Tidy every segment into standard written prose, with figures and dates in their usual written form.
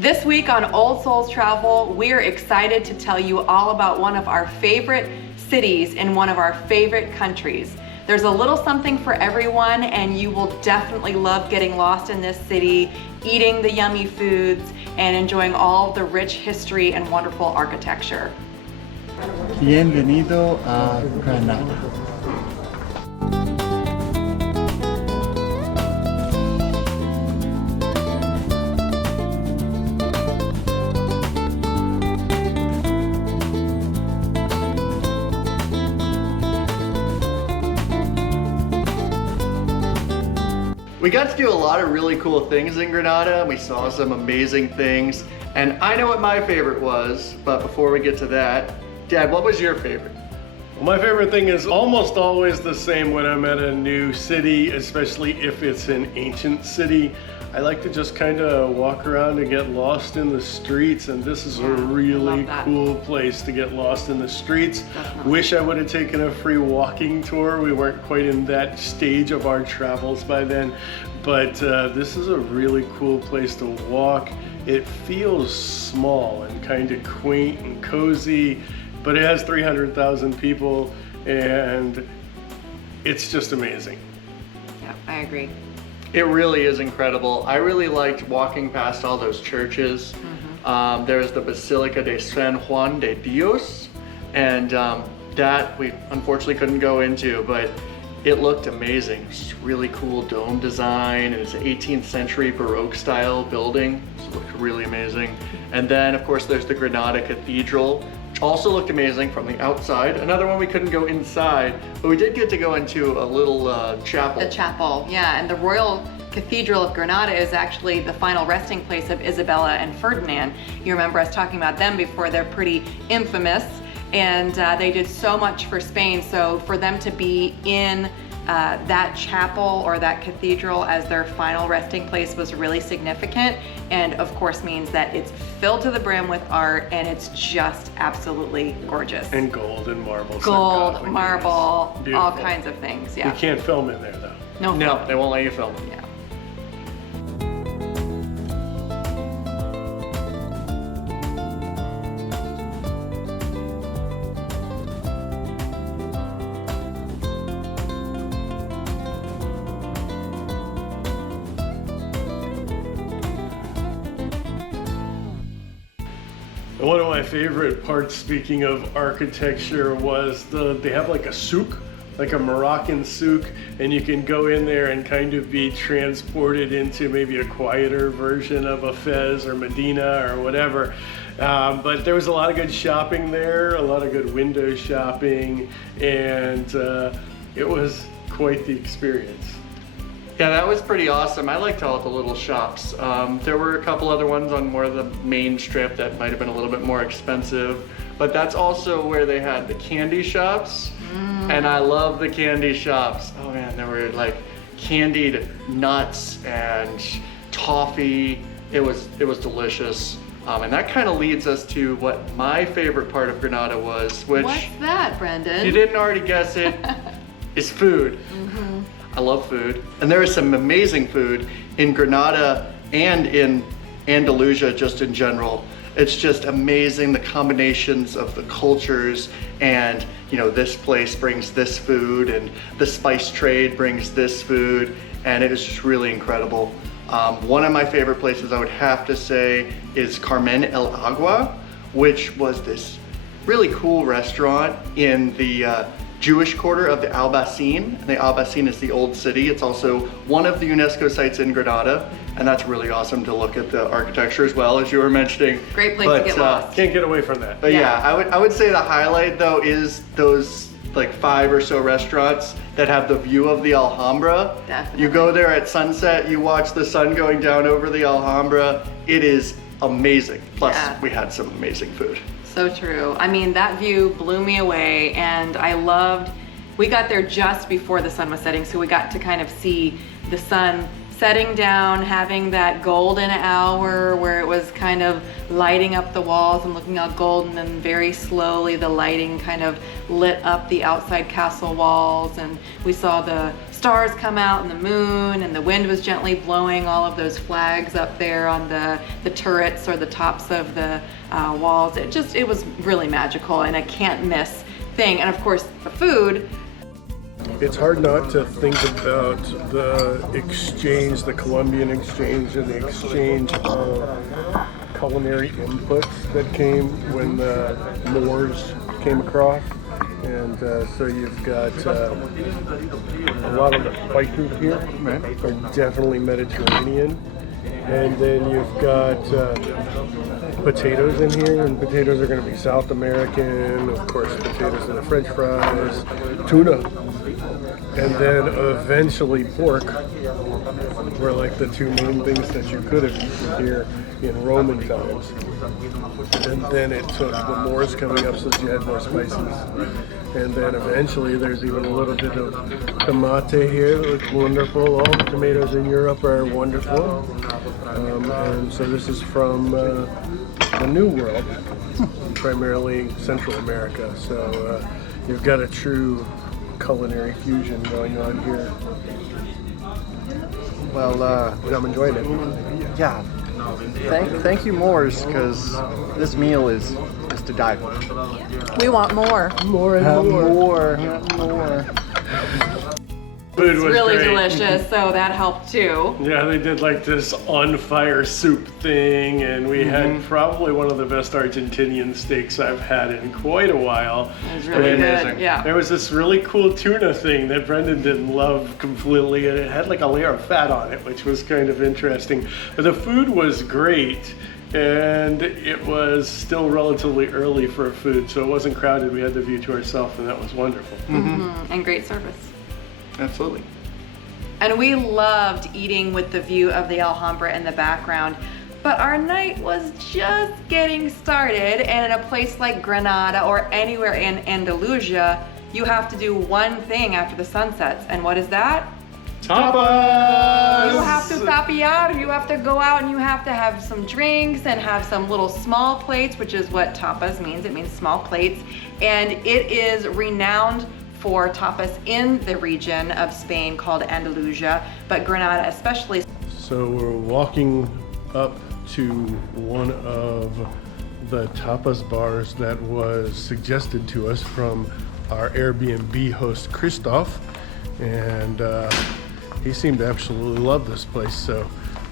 This week on Old Souls Travel, we're excited to tell you all about one of our favorite cities in one of our favorite countries. There's a little something for everyone, and you will definitely love getting lost in this city, eating the yummy foods, and enjoying all the rich history and wonderful architecture. Bienvenido a Granada. We got to do a lot of really cool things in Granada. We saw some amazing things, and I know what my favorite was, but before we get to that, Dad, what was your favorite? Well, my favorite thing is almost always the same when I'm at a new city, especially if it's an ancient city. I like to just kind of walk around and get lost in the streets, and this is a really cool place to get lost in the streets. Definitely. Wish I would have taken a free walking tour. We weren't quite in that stage of our travels by then, but this is a really cool place to walk. It feels small and kind of quaint and cozy, but it has 300,000 people, and it's just amazing. Yeah, I agree. It really is incredible. I really liked walking past all those churches. There's the Basilica de San Juan de Dios, and that we unfortunately couldn't go into, but it looked amazing. It's really cool dome design, and it's an 18th century Baroque style building. It looked really amazing. And then of course there's the Granada Cathedral, which also looked amazing from the outside. Another one we couldn't go inside, but we did get to go into a little chapel. The chapel, yeah, and the Royal Cathedral of Granada is actually the final resting place of Isabella and Ferdinand. You remember us talking about them before. They're pretty infamous, and they did so much for Spain. So for them to be in that chapel or that cathedral as their final resting place was really significant, and of course means that it's filled to the brim with art, and it's just absolutely gorgeous. And gold and marble. Gold, marble, all Beautiful. kinds of things, yeah. You can't film in there though. No, they won't let you film. Yeah. One of my favorite parts, speaking of architecture, was they have like a souk, like a Moroccan souk, and you can go in there and kind of be transported into maybe a quieter version of a Fez or Medina or whatever. But there was a lot of good shopping there, a lot of good window shopping, and it was quite the experience. Yeah, that was pretty awesome. I liked all the little shops. There were a couple other ones on more of the main strip that might have been a little bit more expensive, but that's also where they had the candy shops. And I love the candy shops. Oh man, there were like candied nuts and toffee. It was delicious. And that kind of leads us to what my favorite part of Granada was, which, What's that, Brendan? if you didn't already guess it, is food. I love food. And there is some amazing food in Granada and in Andalusia just in general. It's just amazing, the combinations of the cultures, and you know, this place brings this food and the spice trade brings this food, and it is just really incredible. One of my favorite places I would have to say is Carmen El Agua, which was this really cool restaurant in the Jewish quarter of the Albaicin. The Albaicin is the old city. It's also one of the UNESCO sites in Granada, and that's really awesome to look at the architecture as well, as you were mentioning. Great place to get lost. Can't get away from that. But Yeah. I would say the highlight though is those like 5 or so restaurants that have the view of the Alhambra. Definitely. You go there at sunset, you watch the sun going down over the Alhambra. It is amazing. Plus, Yeah. we had some amazing food. So true. I mean, that view blew me away, and I loved, we got there just before the sun was setting, so we got to kind of see the sun setting down, having that golden hour where it was was kind of lighting up the walls and looking all golden, and very slowly the lighting kind of lit up the outside castle walls, and we saw the stars come out and the moon, and the wind was gently blowing all of those flags up there on the turrets or the tops of the walls. It was really magical and a can't miss thing. And of course the food. It's hard not to think about the exchange, the Columbian exchange, and the exchange of culinary inputs that came when the Moors came across. And so you've got a lot of the spices here are definitely Mediterranean. And then you've got potatoes in here, and potatoes are going to be South American, of course, potatoes and the French fries, tuna, and then eventually pork were like the two main things that you could have eaten here in Roman times. And then it took the Moors coming up so that you had more spices. And then eventually there's even a little bit of tomate here. It looks wonderful. All the tomatoes in Europe are wonderful. And so this is from the New World, primarily Central America. So you've got a true culinary fusion going on here. Well, I'm enjoying it. yeah. Thank you, Moors, because this meal is to die for. We want more. More and More. Food It's was really great. delicious, so that helped too. Yeah, they did like this on fire soup thing, and we had probably one of the best Argentinian steaks I've had in quite a while. It was really And good. Yeah. There was this really cool tuna thing that Brendan didn't love completely, and it had like a layer of fat on it, which was kind of interesting. But the food was great, and it was still relatively early for food, so it wasn't crowded. We had the view to ourselves, and that was wonderful. And great service. Absolutely. And we loved eating with the view of the Alhambra in the background. But our night was just getting started, and in a place like Granada or anywhere in Andalusia, you have to do one thing after the sun sets. And what is that? Tapas! You have to tapear. You have to go out and you have to have some drinks and have some little small plates, which is what tapas means. It means small plates. And it is renowned for tapas in the region of Spain called Andalusia, but Granada especially. So we're walking up to one of the tapas bars that was suggested to us from our Airbnb host, Christoph, and he seemed to absolutely love this place. So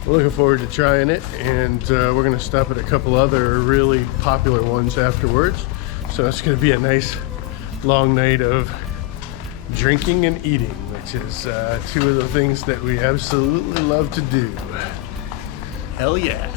we're looking forward to trying it, and we're gonna stop at a couple other really popular ones afterwards. So it's gonna be a nice long night of drinking and eating, which is two of the things that we absolutely love to do. Hell yeah.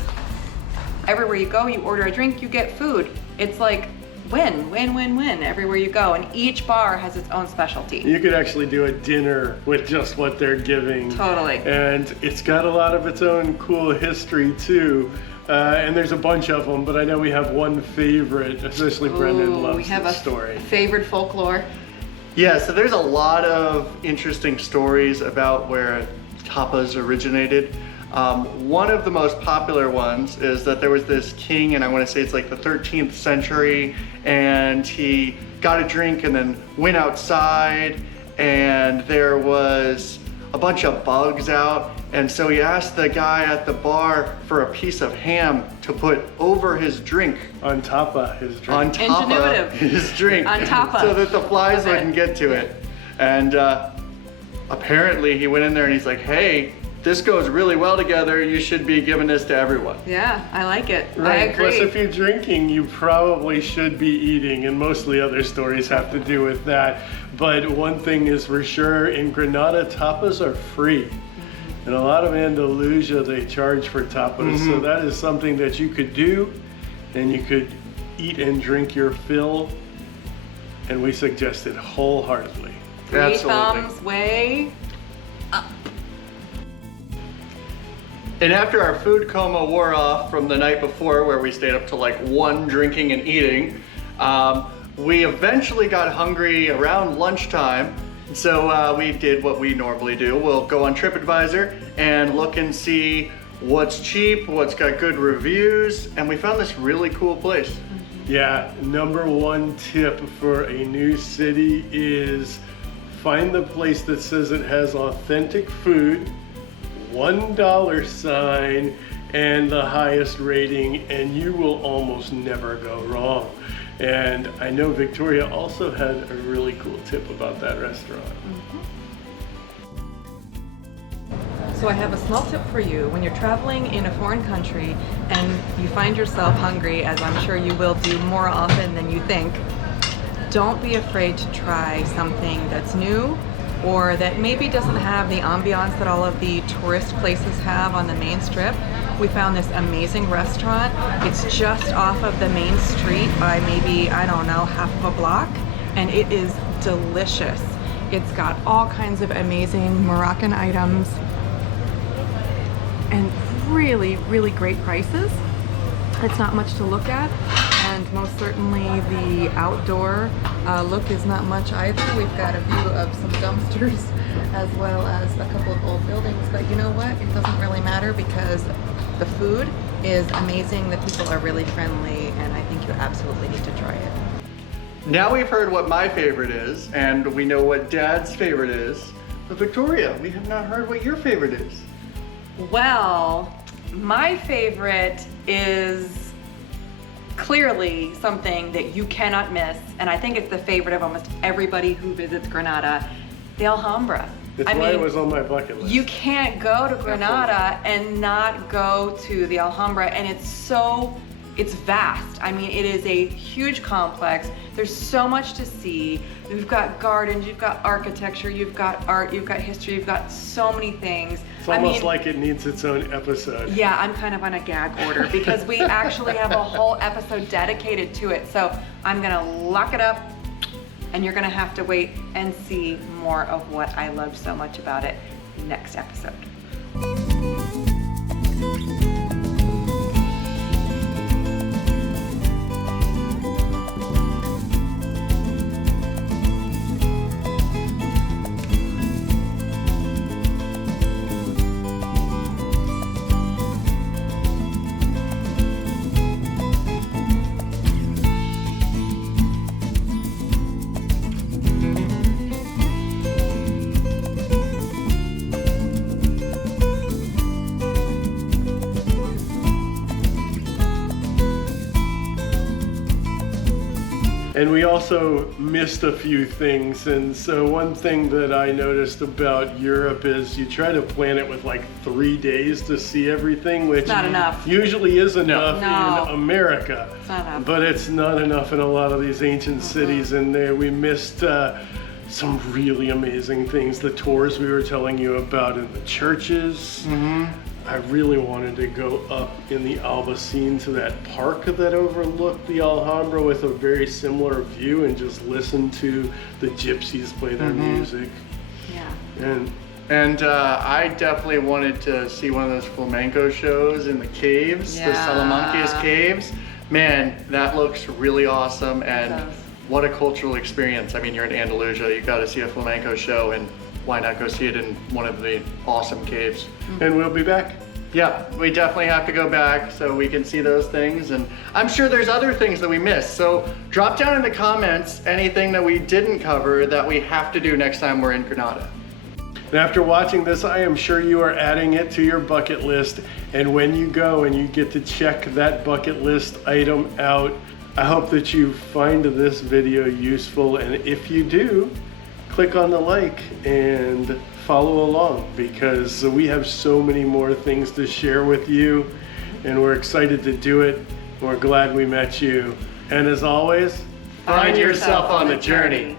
Everywhere you go, you order a drink, you get food. It's like win, win, win, win everywhere you go, and each bar has its own specialty. You could actually do a dinner with just what they're giving. Totally. And it's got a lot of its own cool history too. And there's a bunch of them, but I know we have one favorite, especially Brendan Ooh, loves we have the a story. favorite folklore. Yeah, so there's a lot of interesting stories about where tapas originated. One of the most popular ones is that there was this king, and I want to say it's like the 13th century, and he got a drink and then went outside, and there was a bunch of bugs out, and so he asked the guy at the bar for a piece of ham to put over his drink. On top of his drink. On top of Ingenuitive. his drink. On top of. So that the flies Love it. wouldn't get to it. And apparently he went in there and he's like, hey, this goes really well together. You should be giving this to everyone. Yeah, I like it. I Right, agree. plus if you're drinking, you probably should be eating, and mostly other stories have to do with that. But one thing is for sure, in Granada, tapas are free. In a lot of Andalusia, they charge for tapas, so that is something that you could do, and you could eat and drink your fill, and we suggest it wholeheartedly. Three Absolutely. thumbs way. And after our food coma wore off from the night before, where we stayed up till like 1 drinking and eating, we eventually got hungry around lunchtime. So we did what we normally do. We'll go on TripAdvisor and look and see what's cheap, what's got good reviews, and we found this really cool place. Yeah, number one tip for a new city is find the place that says it has authentic food, $1 sign, and the highest rating, and you will almost never go wrong. And I know Victoria also had a really cool tip about that restaurant. So I have a small tip for you. When you're traveling in a foreign country and you find yourself hungry, as I'm sure you will do more often than you think, don't be afraid to try something that's new or that maybe doesn't have the ambiance that all of the tourist places have on the main strip. We found this amazing restaurant. It's just off of the main street by maybe, I don't know, half of a block, and it is delicious. It's got all kinds of amazing Moroccan items and really, really great prices. It's not much to look at, and most certainly the outdoor look is not much either. We've got a view of some dumpsters as well as a couple of old buildings, but you know what? It doesn't really matter because the food is amazing, the people are really friendly, and I think you absolutely need to try it. Now we've heard what my favorite is, and we know what Dad's favorite is, but Victoria, we have not heard what your favorite is. Well, my favorite is clearly something that you cannot miss, and I think it's the favorite of almost everybody who visits Granada, the Alhambra. That's why it was on my bucket list. You can't go to Granada and not go to the Alhambra, and it's vast. I mean, it is a huge complex. There's so much to see. You've got gardens, you've got architecture, you've got art, you've got history, you've got so many things. It's almost like it needs its own episode. Yeah, I'm kind of on a gag order because we actually have a whole episode dedicated to it. So I'm gonna lock it up, and you're gonna have to wait and see more of what I love so much about it next episode. And we also missed a few things. And so one thing that I noticed about Europe is you try to plan it with like 3 days to see everything, which Not enough. usually is enough No. in America. It's not enough. But it's not enough in a lot of these ancient cities. And there we missed some really amazing things. The tours we were telling you about in the churches. I really wanted to go up in the Alhambra to that park that overlooked the Alhambra with a very similar view and just listen to the gypsies play their music. Yeah. And I definitely wanted to see one of those flamenco shows in the caves, the Yeah. Salamanca's caves. Man, that looks really awesome, and does. what a cultural experience. I mean, you're in Andalusia, you got to see a flamenco show, and why not go see it in one of the awesome caves? And we'll be back. Yeah, we definitely have to go back so we can see those things, and I'm sure there's other things that we missed. So drop down in the comments anything that we didn't cover that we have to do next time we're in Granada. And after watching this, I am sure you are adding it to your bucket list. And when you go and you get to check that bucket list item out, I hope that you find this video useful. And if you do, click on the like and follow along, because we have so many more things to share with you, and we're excited to do it. We're glad we met you. And as always, Find yourself on the journey.